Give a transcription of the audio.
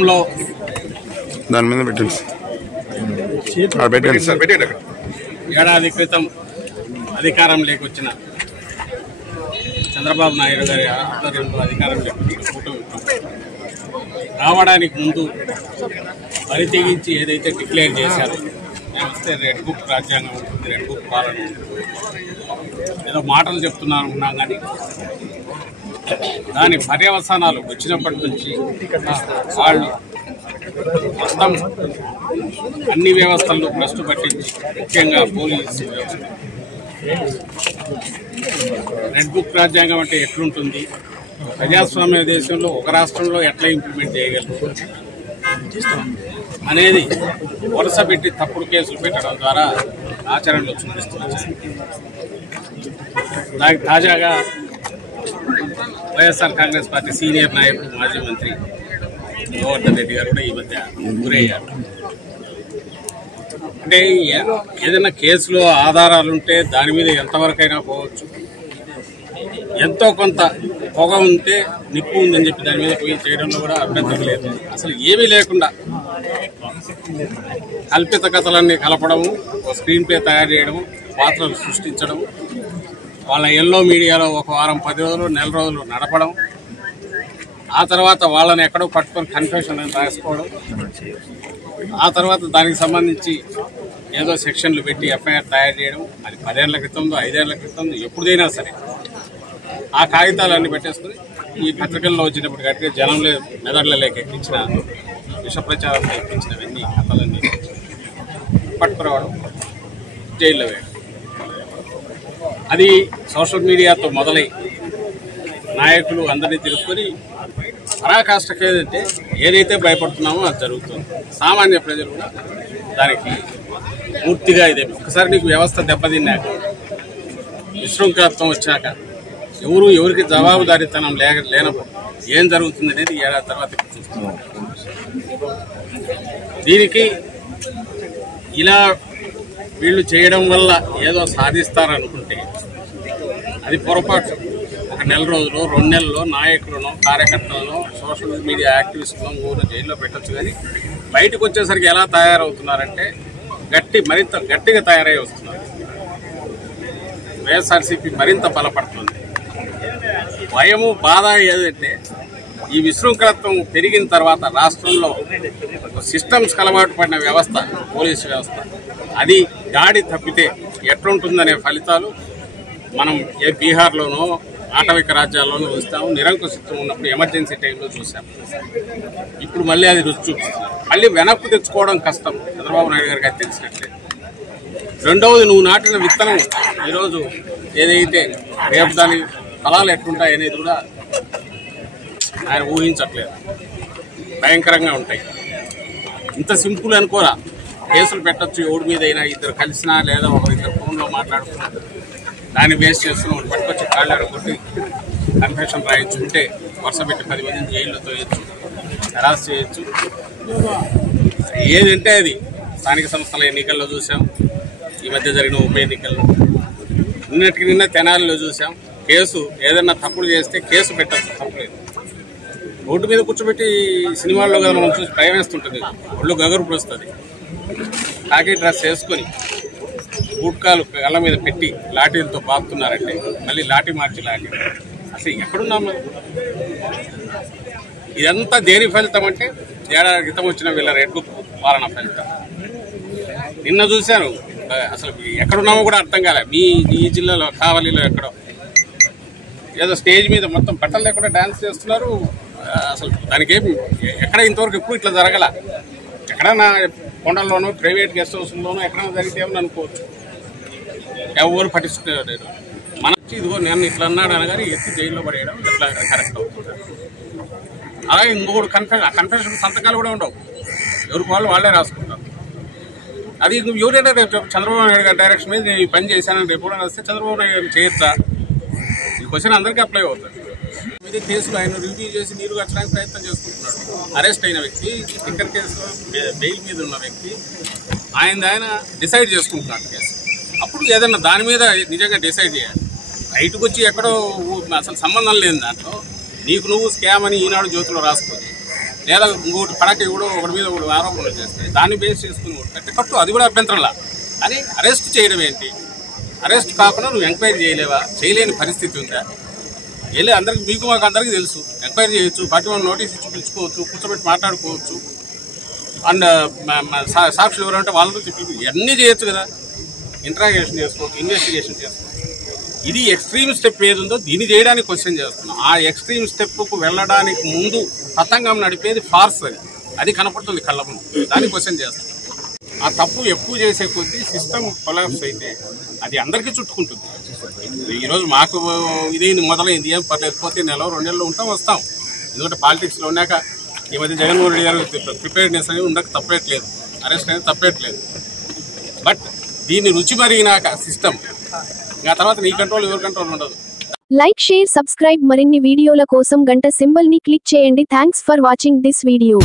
గతంలో దాని మీద పెట్టండి ఏడాది క్రితం అధికారంలోకి వచ్చిన చంద్రబాబు నాయుడు గారి ఆధ్వర్యంలో అధికారంలోకి వచ్చిన కూటమి రావడానికి ముందు బరి తెగించి ఏదైతే డిక్లేర్ చేశారో మేము వస్తే రెడ్ బుక్ రాజ్యాంగం ఉంటుంది, రెడ్ బుక్ పాలన ఉంటుంది, ఏదో మాటలు చెప్తున్నాను అనుకున్నాం. కానీ దాని పర్యవసానాలు వచ్చినప్పటి నుంచి వాళ్ళు మొత్తం అన్ని వ్యవస్థల్లో భ్రష్టు పట్టించి, ముఖ్యంగా పోలీసు వ్యవస్థ. రెడ్ బుక్ రాజ్యాంగం అంటే ఎట్లుంటుంది, ప్రజాస్వామ్య దేశంలో ఒక రాష్ట్రంలో ఎట్లా ఇంప్లిమెంట్ చేయగలరు అనేది వరుస పెట్టి తప్పుడు కేసులు పెట్టడం ద్వారా ఆచరణలో చూపిస్తున్నారు. దానికి తాజాగా వైఎస్ఆర్ కాంగ్రెస్ పార్టీ సీనియర్ నాయకుడు మాజీ మంత్రి గోవర్ధన్ రెడ్డి గారు కూడా ఈ మధ్య గురయ్యారు. అంటే ఏదైనా కేసులో ఆధారాలుంటే దాని మీద ఎంతవరకైనా పోవచ్చు, ఎంతో కొంత పొగ ఉంటే నిప్పు ఉందని చెప్పి దాని మీద పోయి చేయడంలో కూడా అభ్యంతరం లేదు. అసలు ఏమీ లేకుండా కల్పిత కథలన్నీ కలపడము, స్క్రీన్ ప్లే తయారు చేయడము, పాత్రలు సృష్టించడం, వాళ్ళ ఎల్లో మీడియాలో ఒక వారం 10 రోజులు నెల రోజులు నడపడం, ఆ తర్వాత వాళ్ళని ఎక్కడో పట్టుకొని కన్ఫెషన్ అని రాసుకోవడం, ఆ తర్వాత దానికి సంబంధించి ఏదో సెక్షన్లు పెట్టి ఎఫ్ఐఆర్ తయారు చేయడం. అది 10 ఏళ్ల క్రితంలో 5 ఏళ్ల క్రితంలో ఎప్పుడైనా సరే ఆ కాగితాలన్నీ పెట్టేసుకుని ఈ పత్రికల్లో వచ్చినప్పుడు కట్టి జనంలో మెదడులలోకి ఎక్కించిన విష ప్రచారంలో ఎక్కించినవన్నీ కథలన్నీ పట్టుకురావడం, జైల్లో వేయడం. అది సోషల్ మీడియాతో మొదలై నాయకులు అందరినీ తిరుపుకొని పరాకాష్ఠకు ఏదైతే భయపడుతున్నామో అది జరుగుతుంది. సామాన్య ప్రజలు కూడా దానికి పూర్తిగా ఇదే. ఒకసారి నీకు వ్యవస్థ దెబ్బతిన్నాక, విశృంఖలత్వం వచ్చాక, ఎవరికి జవాబుదారీతనం లేనప్పుడు ఏం జరుగుతుంది అనేది ఏడాది తర్వాత చూస్తున్నాం. దీనికి ఇలా వీళ్ళు చేయడం వల్ల ఏదో సాధిస్తారనుకుంటే అది పొరపాటు. ఒక నెల రోజులు 2 నెలల్లో నాయకులను, కార్యకర్తలను, సోషల్ మీడియా యాక్టివిస్టులను ఊరు జైల్లో పెట్టచ్చు. కానీ బయటకు వచ్చేసరికి ఎలా తయారవుతున్నారంటే మరింత గట్టిగా తయారై వస్తున్నారు. వైఎస్ఆర్సీపీ మరింత బలపడుతుంది. భయము, బాధ ఏదంటే ఈ విశృంఖలత్వం పెరిగిన తర్వాత రాష్ట్రంలో సిస్టమ్స్ అలవాటు పడిన వ్యవస్థ, పోలీసు వ్యవస్థ, అది గాడి తప్పితే ఎట్లుంటుందనే ఫలితాలు మనం బీహార్లోనో ఆటవిక రాజ్యాల్లోనూ చూస్తాము. నిరంకుశత్వం ఉన్నప్పుడు ఎమర్జెన్సీ టైంలో చూసాం. ఇప్పుడు మళ్ళీ అది రుచి చూపిస్తున్నారు. మళ్ళీ వెనక్కు తెచ్చుకోవడం కష్టం. చంద్రబాబు నాయుడు గారికి అది తెలిసినట్లే. రెండవది, నువ్వు నాటిన విత్తనం ఈరోజు ఏదైతే రేపు దాని ఫలాలు ఎట్లుంటాయి అనేది కూడా ఆయన ఊహించట్లేదు. భయంకరంగా ఉంటాయి. ఇంత సింపుల్ అనుకోరా. కేసులు పెట్టచ్చు ఎవడి మీద అయినా, ఇద్దరు కలిసినా లేదా ఒకరిద్దరు ఫోన్లో మాట్లాడుకున్నా దాన్ని వేస్ట్ చేస్తున్న ఒకటి పట్టుకొచ్చి కాళ్ళాడు కొట్టి కన్ఫెషన్ రాయించుకుంటే వరుస పెట్టి 10 మందిని జైల్లో తోయచ్చు, హెరాస్ చేయొచ్చు. ఏదంటే అది స్థానిక సంస్థల ఎన్నికల్లో చూసాం, ఈ మధ్య జరిగిన ఉప ఎన్నికల్లో, నిన్నటికి నిన్న తెనాలిలో చూసాం. కేసు ఏదైనా తప్పులు చేస్తే కేసు పెట్టచ్చు, తప్పులేదు. రోడ్డు మీద కూర్చోబెట్టి సినిమాల్లో కదా మనం చూసి భయం వేస్తుంటుంది, ఒళ్ళు గగరుపు వస్తుంది. కాకి డ్రెస్ వేసుకొని గుట్కాలు కళ్ళ మీద పెట్టి లాఠీలతో బాగుతున్నారంటే మళ్ళీ లాఠీ మార్చి లాఠీ. అసలు ఎక్కడున్నాం మనం? ఇదంతా దేని ఫలితం అంటే ఏడాది క్రితం వచ్చిన వీళ్ళ రెడ్ బుక్ పాలన ఫలితం. నిన్న చూశాను, అసలు ఎక్కడున్నామో కూడా అర్థం కాలే. ఈ జిల్లాలో కావలిలో ఎక్కడో ఏదో స్టేజ్ మీద మొత్తం బట్టలు లేకుండా డాన్స్ చేస్తున్నారు. అసలు దానికి ఎక్కడ ఇంతవరకు ఎప్పుడు ఇట్లా జరగల. ఎక్కడన్నా కొండల్లోనూ ప్రైవేట్ గెస్ట్ హౌస్లోనూ ఎక్కడైనా జరిగితేమని అనుకోవచ్చు. ఎవరు పట్టించుకోలేదు. మన ఇదిగో నేను ఇట్లా అన్నాడు అనగానే ఎత్తి జైల్లో పడేయడం ఇట్లా కరెక్ట్ అవుతుంది. అలాగే ఇంకొకటి కన్ఫెషన్ సంతకాలు కూడా ఉండవు, ఎవరికి వాళ్ళే రాసుకుంటారు. అది ఎవరైనా రేపు చంద్రబాబు నాయుడు గారి డైరెక్షన్ మీద నేను ఈ పని చేశానని రేపు కూడా వస్తే చంద్రబాబు నాయుడు గారిని చేయొచ్చా? ఈ క్వశ్చన్ అందరికీ అప్లై అవుతుంది. మీద కేసులు ఆయన రివ్యూ చేసి నీరు కట్టడానికి ప్రయత్నం చేసుకుంటున్నాడు. అరెస్ట్ అయిన వ్యక్తి, టిక్కర్ కేసులో బెయిల్ మీద ఉన్న వ్యక్తి ఆయన డిసైడ్ చేసుకుంటున్నాడు కేసు. అప్పుడు ఏదన్నా దాని మీద నిజంగా డిసైడ్ చేయాలి. బయటకు వచ్చి ఎక్కడో అసలు సంబంధం లేని దాంట్లో నీకు నువ్వు స్కామ్ అని ఈనాడు జ్యోతిలో రాసుకోవచ్చు. లేదా ఇంకోటి పడక కూడా ఒకటి మీద ఒకటి ఆరోపణలు చేస్తే దాన్ని బేస్ చేసుకుని కట్టు అది కూడా అభ్యంతరంలా. అని అరెస్ట్ చేయడం ఏంటి? అరెస్ట్ కాకుండా నువ్వు ఎంక్వైరీ చేయలేవా? చేయలేని పరిస్థితి ఉందా? వెళ్ళి అందరికి మీకు మాకు అందరికీ తెలుసు, ఎంక్వైరీ చేయొచ్చు, 41 నోటీస్ ఇచ్చి పిలుచుకోవచ్చు, కూర్చోబెట్టి మాట్లాడుకోవచ్చు, అండ్ సాక్షులు ఎవరంటే వాళ్ళతో చెప్పి ఇవన్నీ చేయొచ్చు కదా. ఇంట్రాగేషన్ చేసుకోవచ్చు, ఇన్వెస్టిగేషన్ చేసుకోవచ్చు. ఇది ఎక్స్ట్రీమ్ స్టెప్ ఏది ఉందో దీన్ని చేయడానికి క్వశ్చన్ చేస్తున్నాం. ఆ ఎక్స్ట్రీమ్ స్టెప్కు వెళ్ళడానికి ముందు తతంగం నడిపేది ఫార్స్, అది కనపడుతుంది కళ్ళ ముందు, దాన్ని క్వశ్చన్ చేస్తాం. ఆ తప్పు ఎక్కువ చేసే కొద్దీ సిస్టమ్ కొలాప్స్ అయితే అది అందరికీ చుట్టుకుంటుంది. ఈరోజు మాకు ఇది మొదలైంది, ఏం పర్లేదు, పోతే నెల 2 నెలలు ఉంటాం వస్తాం. ఎందుకంటే పాలిటిక్స్లో ఉన్నాక ఈ మధ్య జగన్మోహన్ రెడ్డి గారు ప్రిపేర్నెస్ అనేది ఉండక తప్పేట్లేదు, అరెస్ట్ అనేది తప్పేట్లేదు. బట్ దీన్ని రుచి మరిగినాక సిస్టమ్ ఆ తర్వాత నీ కంట్రోల్ ఎవరి కంట్రోల్ ఉండదు. Like, share, subscribe. మరిన్ని వీడియోల కోసం గంట సింబల్ ని క్లిక్ చేయండి. Thanks for watching this video.